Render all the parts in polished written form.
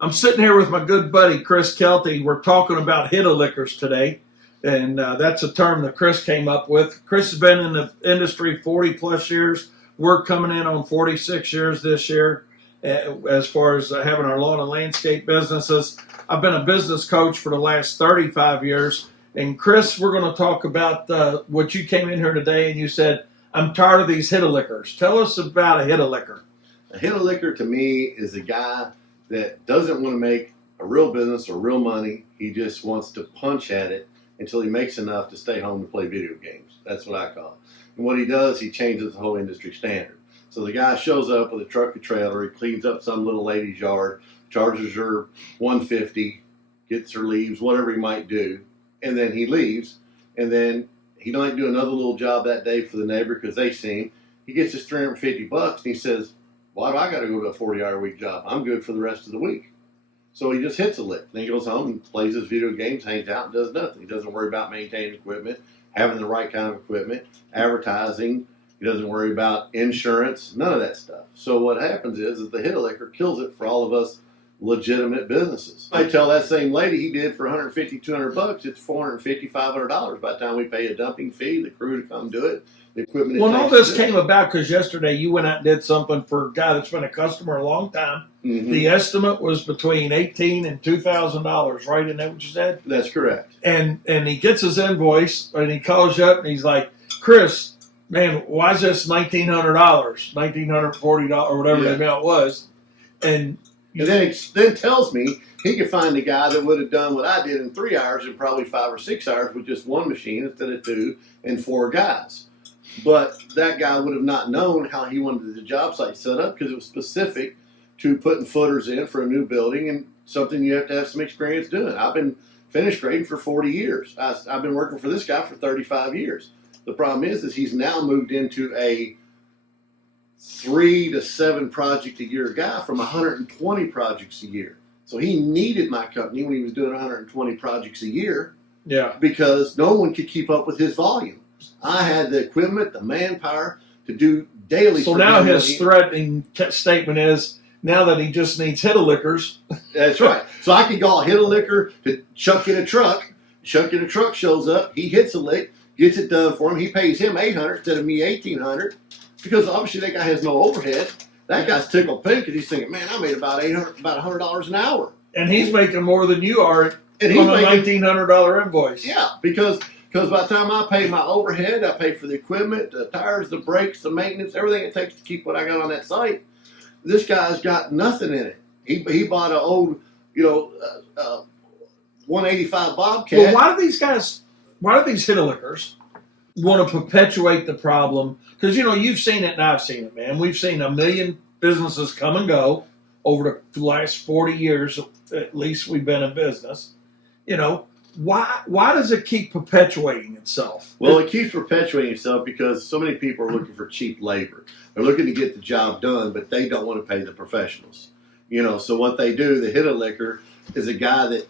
I'm sitting here with my good buddy Chris Kelty. We're talking about hit-a-lickers today, and that's a term that Chris came up with. Chris has been in the industry 40 plus years. We're coming in on 46 years this year as far as having our lawn and landscape businesses. I've been a business coach for the last 35 years. And Chris, we're going to talk about what you came in here today and you said, I'm tired of these hit-a-lickers. Tell us about a hit-a-licker. A hit-a-licker to me is a guy that doesn't want to make a real business or real money. He just wants to punch at it until he makes enough to stay home to play video games. That's what I call it. And what he does, he changes the whole industry standard. So the guy shows up with a truck or trailer, he cleans up some little lady's yard, charges her $150, gets her leaves, whatever he might do, and then he leaves, and then he might do another little job that day for the neighbor because they see him. He gets his $350 and he says, why do I got to go to a 40-hour-a-week job? I'm good for the rest of the week. So he just hits a lick. Then he goes home and plays his video games, hangs out, and does nothing. He doesn't worry about maintaining equipment, having the right kind of equipment, advertising. He doesn't worry about insurance, none of that stuff. So what happens is the hit-a-licker kills it for all of us legitimate businesses. I tell that same lady he did for $150, $200, it's $450, $500 by the time we pay a dumping fee, the crew to come do it, the equipment. Well, all this came about because yesterday you went out and did something for a guy that's been a customer a long time. Mm-hmm. The estimate was between $1,800 and $2,000, right? Isn't that what you said? That's correct. And he gets his invoice and he calls you up and he's like, Chris, man, why is this $1,900, $1,940 or whatever the amount was? And then tells me he could find a guy that would have done what I did in 3 hours in probably 5 or 6 hours with just one machine instead of 2 and 4 guys. But that guy would have not known how he wanted the job site set up because it was specific to putting footers in for a new building and something you have to have some experience doing. I've been finish grading for 40 years. I've been working for this guy for 35 years. The problem is he's now moved into a 3 to 7 project a year guy from 120 projects a year. So he needed my company when he was doing 120 projects a year. Yeah. Because no one could keep up with his volume. I had the equipment, the manpower to do daily. So now his threatening statement is now that he just needs hit-a-lickers. That's right. So I could call hit-a-licker to chuck in a truck. Chuck in a truck shows up. He hits a lick, gets it done for him. He pays him $800 instead of me $1,800 because obviously that guy has no overhead. That guy's tickled pink because he's thinking, man, I made about $100 an hour. And he's making more than you are on a $1,900 invoice. Yeah, because by the time I pay my overhead, I pay for the equipment, the tires, the brakes, the maintenance, everything it takes to keep what I got on that site. This guy's got nothing in it. He bought an old, 185 Bobcat. Well, why do these hit-a-lickers want to perpetuate the problem? Because, you've seen it and I've seen it, man. We've seen a million businesses come and go over the last 40 years, at least we've been in business. Why does it keep perpetuating itself? Well, it keeps perpetuating itself because so many people are looking for cheap labor. They're looking to get the job done, but they don't want to pay the professionals. So what they do, the hit-a-licker, is a guy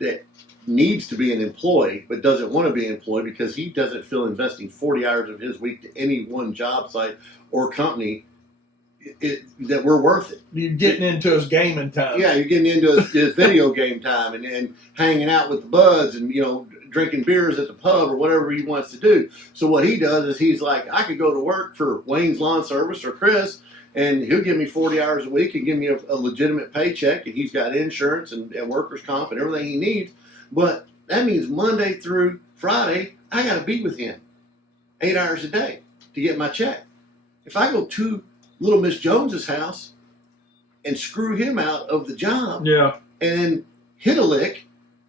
that needs to be an employee but doesn't want to be employed because he doesn't feel investing 40 hours of his week to any one job site or company that we're worth it. You're getting into his gaming time. Yeah, you're getting into his video game time and hanging out with the buds and, drinking beers at the pub or whatever he wants to do. So what he does is he's like, I could go to work for Wayne's Lawn Service or Chris, and he'll give me 40 hours a week and give me a legitimate paycheck, and he's got insurance and workers' comp and everything he needs. But that means Monday through Friday, I got to be with him 8 hours a day to get my check. If I go to Little Miss Jones's house and screw him out of the job and hit a lick,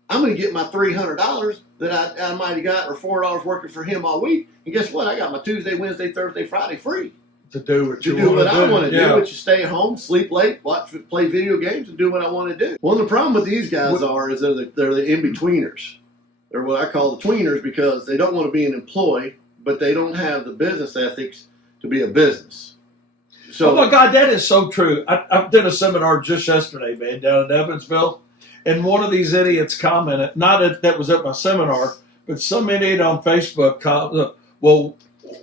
I'm going to get my $300 that I might have got or $400 working for him all week. And guess what? I got my Tuesday, Wednesday, Thursday, Friday free. To do what I want to do, which is stay at home, sleep late, play video games, and do what I want to do. Well, the problem with these guys is they're the in-betweeners. They're what I call the tweeners because they don't want to be an employee, but they don't have the business ethics to be a business. So, oh my God, that is so true. I did a seminar just yesterday, man, down in Evansville, and one of these idiots commented, that was at my seminar, but some idiot on Facebook commented, well,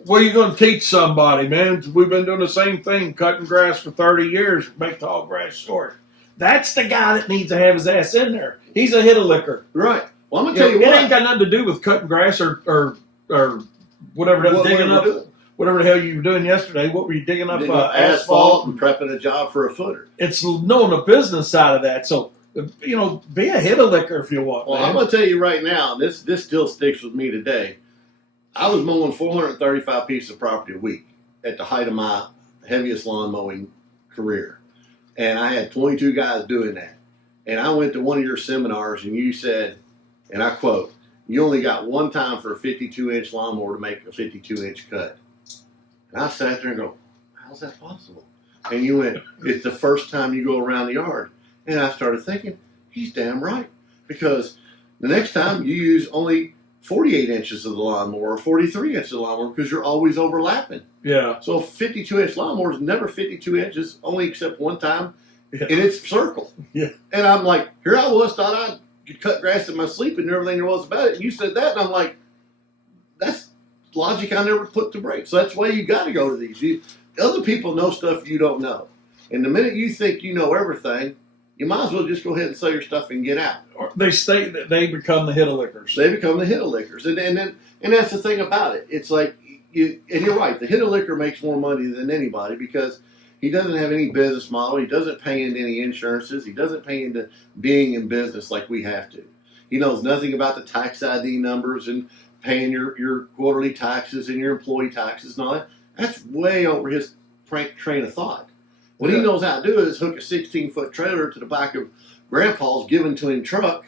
what are you going to teach somebody, man? We've been doing the same thing, cutting grass for 30 years, make tall grass short. That's the guy that needs to have his ass in there. He's a hit-a-licker. Right. Well, I'm gonna tell you It what. ain't got nothing to do with cutting grass or whatever, digging we're up doing. whatever the hell you were doing yesterday. What were you digging up? Digging up Asphalt. and prepping a job for a footer. It's knowing the business side of that. So, be a hit-a-licker if you want. Well, man. I'm gonna tell you right now. This still sticks with me today. I was mowing 435 pieces of property a week at the height of my heaviest lawn mowing career, and I had 22 guys doing that. And I went to one of your seminars, and you said, and I quote, "You only got one time for a 52-inch lawnmower to make a 52-inch cut." And I sat there and go, "How's that possible?" And you went, "It's the first time you go around the yard." And I started thinking, he's damn right, because the next time you use only 48 inches of the lawnmower or 43 inches of the lawnmower because you're always overlapping. Yeah. So a 52-inch lawnmower is never 52 inches, only except one time Yeah. in its circle. Yeah. And I'm like, here I was, thought I could cut grass in my sleep and everything there was about it. And you said that, and I'm like, that's logic I never put to break. So that's why you got to go to these. Other people know stuff you don't know. And the minute you think you know everything, you might as well just go ahead and sell your stuff and get out. They become the hit-a-lickers. They become the hit-a-lickers. And that's the thing about it. It's like, and you're right, the hit-a-licker makes more money than anybody because he doesn't have any business model. He doesn't pay into any insurances. He doesn't pay into being in business like we have to. He knows nothing about the tax ID numbers and paying your quarterly taxes and your employee taxes and all that. That's way over his train of thought. What he knows how to do is hook a 16-foot trailer to the back of Grandpa's given to him truck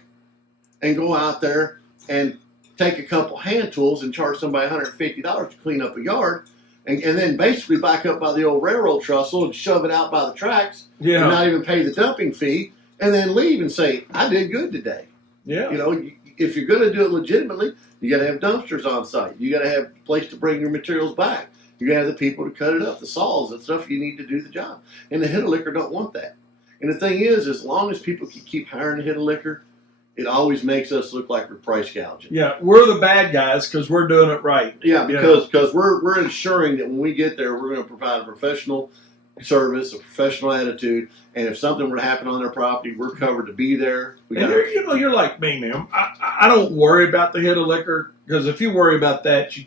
and go out there and take a couple hand tools and charge somebody $150 to clean up a yard and then basically back up by the old railroad trestle and shove it out by the tracks and not even pay the dumping fee and then leave and say, I did good today. Yeah. If you're going to do it legitimately, you got to have dumpsters on site. You got to have a place to bring your materials back. You got to have the people to cut it up, the saws, and stuff you need to do the job. And the hit-a-licker don't want that. And the thing is, as long as people keep hiring a hit-a-licker, it always makes us look like we're price gouging. Yeah, we're the bad guys because we're doing it right. Yeah, because we're ensuring that when we get there, we're going to provide a professional service, a professional attitude, and if something were to happen on their property, we're covered to be there. You're like me, man. I don't worry about the hit-a-licker because if you worry about that, you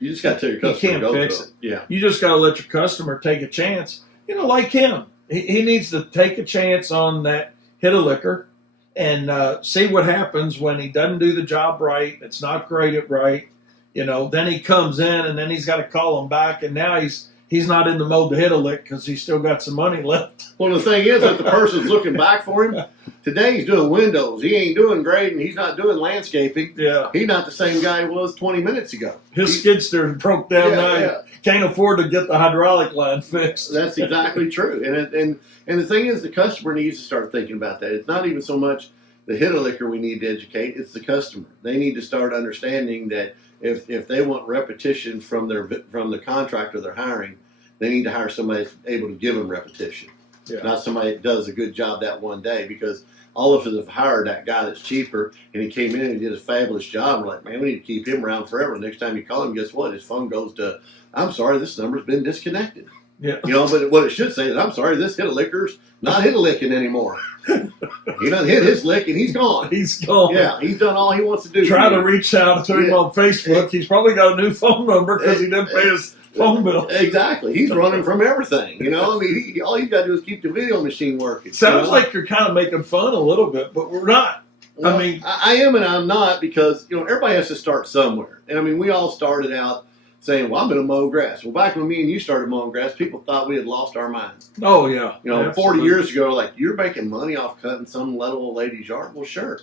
just got to tell your customer can't to go fix to it. Yeah. You just got to let your customer take a chance. Like him. He needs to take a chance on that hit-a-licker and see what happens when he doesn't do the job right. It's not graded right. Then he comes in and then he's got to call him back. And now he's not in the mode to hit a lick because he's still got some money left. Well, the thing is that the person's looking back for him. Today he's doing windows. He ain't doing grading. He's not doing landscaping. Yeah. He's not the same guy he was 20 minutes ago. His skid steer broke down now. He can't afford to get the hydraulic line fixed. That's exactly true. And the thing is, the customer needs to start thinking about that. It's not even so much the hit-a-licker we need to educate. It's the customer. They need to start understanding that if they want repetition from the contractor they're hiring, they need to hire somebody that's able to give them repetition. Yeah. Not somebody that does a good job that one day, because all of us have hired that guy that's cheaper and he came in and did a fabulous job. We're like, man, we need to keep him around forever. Next time you call him, guess what? His phone goes to, I'm sorry, this number's been disconnected. Yeah. But what it should say is, I'm sorry, this hit-a-licker's not hit-a-licking anymore. He done hit his lick and he's gone. He's gone. Yeah, he's done all he wants to do. Try to reach out to him on Facebook. He's probably got a new phone number because he didn't pay his phone bill. Exactly. He's running from everything. All he's got to do is keep the video machine working. Sounds like you're kind of making fun a little bit, but we're not. Well, I am and I'm not, because everybody has to start somewhere. And we all started out saying, well, I'm going to mow grass. Well, back when me and you started mowing grass, people thought we had lost our minds. Oh, yeah. 40 years ago, like, you're making money off cutting some little old lady's yard? Well, sure.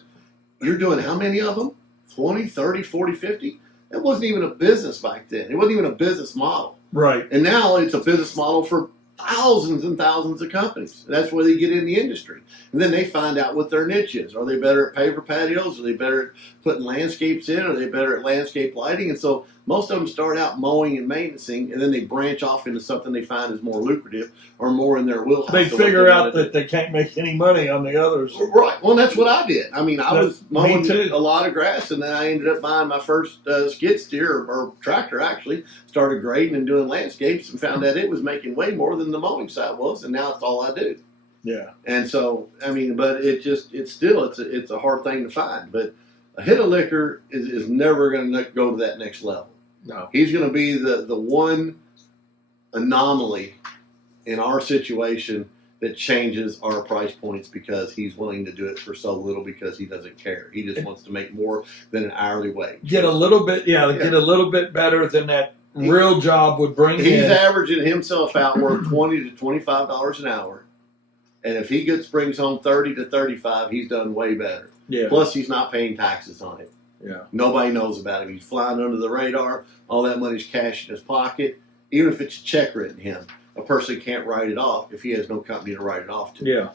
You're doing how many of them? 20, 30, 40, 50? That wasn't even a business back then. It wasn't even a business model. Right. And now it's a business model for thousands and thousands of companies. That's where they get in the industry. And then they find out what their niche is. Are they better at paver patios? Are they better at putting landscapes in? Are they better at landscape lighting? And so most of them start out mowing and maintaining, and then they branch off into something they find is more lucrative or more in their wheelhouse. They figure out that they can't make any money on the others. Right. Well, that's what I did. I was mowing too. a lot of grass, and then I ended up buying my first skid steer or tractor, actually. Started grading and doing landscapes and found that it was making way more than the mowing side was, and now it's all I do. Yeah. And so, I mean, but it's a hard thing to find. But a hit a liquor is never going to go to that next level. No. He's going to be the one anomaly in our situation that changes our price points because he's willing to do it for so little because he doesn't care. He just wants to make more than an hourly wage. Get a little bit, get a little bit better than that real job would bring in. He's averaging himself out worth $20 to $25 an hour. And if he brings home 30 to 35, he's done way better. Yeah. Plus, he's not paying taxes on it. Yeah. Nobody knows about him. He's flying under the radar. All that money's cash in his pocket. Even if it's a check written to him, a person can't write it off if he has no company to write it off to. Yeah.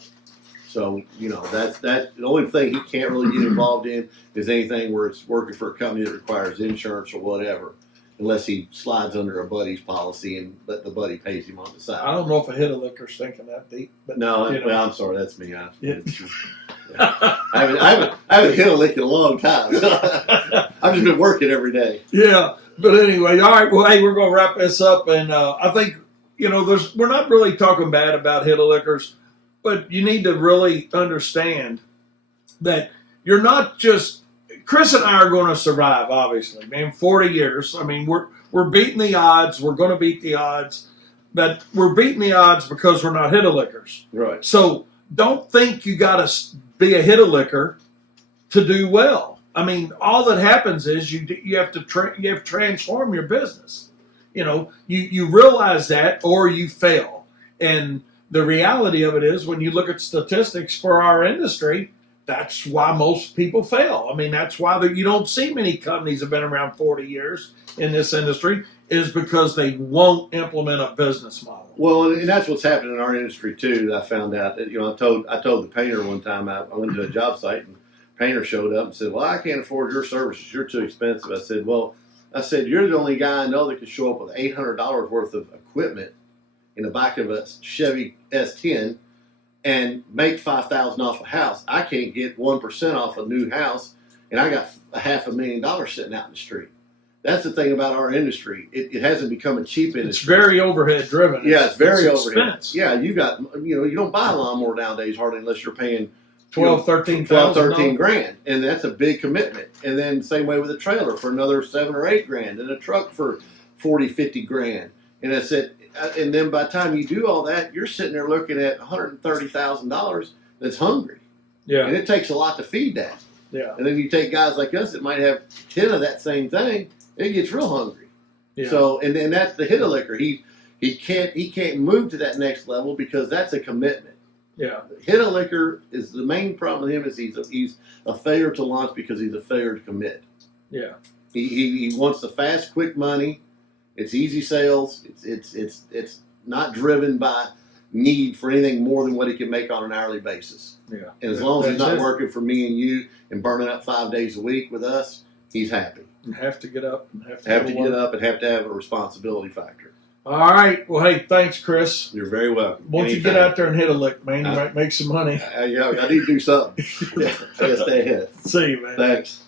So, that's the only thing he can't really get involved in is anything where it's working for a company that requires insurance or whatever, unless he slides under a buddy's policy and the buddy pays him on the side. I don't know if a hit a liquor's thinking that deep, but No, well, I'm sorry, that's me. Yeah. I haven't hit a lick in a long time. I've just been working every day. Yeah. But anyway, all right. Well, hey, we're going to wrap this up, and I think we're not really talking bad about hit a liquors, but you need to really understand that you're not just. Chris and I are going to survive, obviously. Man, 40 years. I mean, we're beating the odds. We're going to beat the odds, but we're beating the odds because we're not hit a liquors. Right. So don't think you got to be a hit a liquor to do well. I mean, all that happens is you have to transform your business. You realize that, or you fail. And the reality of it is, when you look at statistics for our industry, that's why most people fail. I mean, that's why you don't see many companies that have been around 40 years in this industry, is because they won't implement a business model. Well, and that's what's happening in our industry too. That I found out. I told the painter one time I went to a job site and the painter showed up and said, "Well, I can't afford your services. You're too expensive." I said, "You're the only guy I know that can show up with $800 worth of equipment in the back of a Chevy S10 and make $5,000 off a house. I can't get 1% off a new house, and I got $500,000 sitting out in the street." That's the thing about our industry. It hasn't become a cheap industry. It's very overhead driven. Yeah, it's very overhead. Expense. Yeah, you don't buy a lawnmower nowadays hardly unless you're paying 12, 13 grand, and that's a big commitment. And then same way with a trailer for another 7 or 8 grand, and a truck for 40, 50 grand. And I said, and then by the time you do all that, you're sitting there looking at $130,000 that's hungry. Yeah. And it takes a lot to feed that. Yeah. And then you take guys like us that might have 10 of that same thing, it gets real hungry. Yeah. So, and then that's the hit a liquor. He can't move to that next level because that's a commitment. Yeah. Hit a liquor is the main problem with him is he's a failure to launch because he's a failure to commit. Yeah. He wants the fast, quick money. It's easy sales. It's not driven by need for anything more than what he can make on an hourly basis. Yeah. And as long as he's That's not it. working for me and you and burning up 5 days a week with us, he's happy. And have to get up and have to Have go to work. get up and have to have a responsibility factor. All right. Well, hey, thanks, Chris. You're very welcome. Won't you get out there and hit a lick, man? You might make some money. I need to do something. I gotta stay ahead. See you, man. Thanks.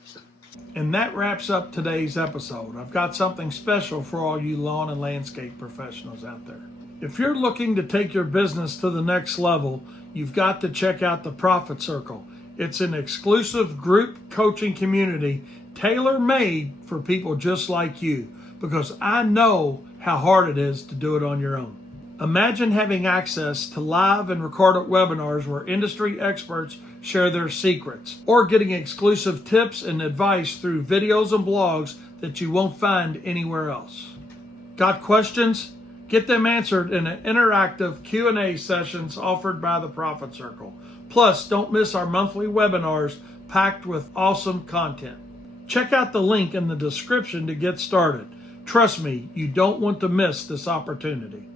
And that wraps up today's episode. I've got something special for all you lawn and landscape professionals out there. If you're looking to take your business to the next level, you've got to check out the Profit Circle. It's an exclusive group coaching community tailor-made for people just like you, because I know how hard it is to do it on your own. Imagine having access to live and recorded webinars where industry experts share their secrets, or getting exclusive tips and advice through videos and blogs that you won't find anywhere else. Got questions? Get them answered in an interactive Q&A sessions offered by the Profit Circle. Plus, don't miss our monthly webinars packed with awesome content. Check out the link in the description to get started. Trust me, you don't want to miss this opportunity.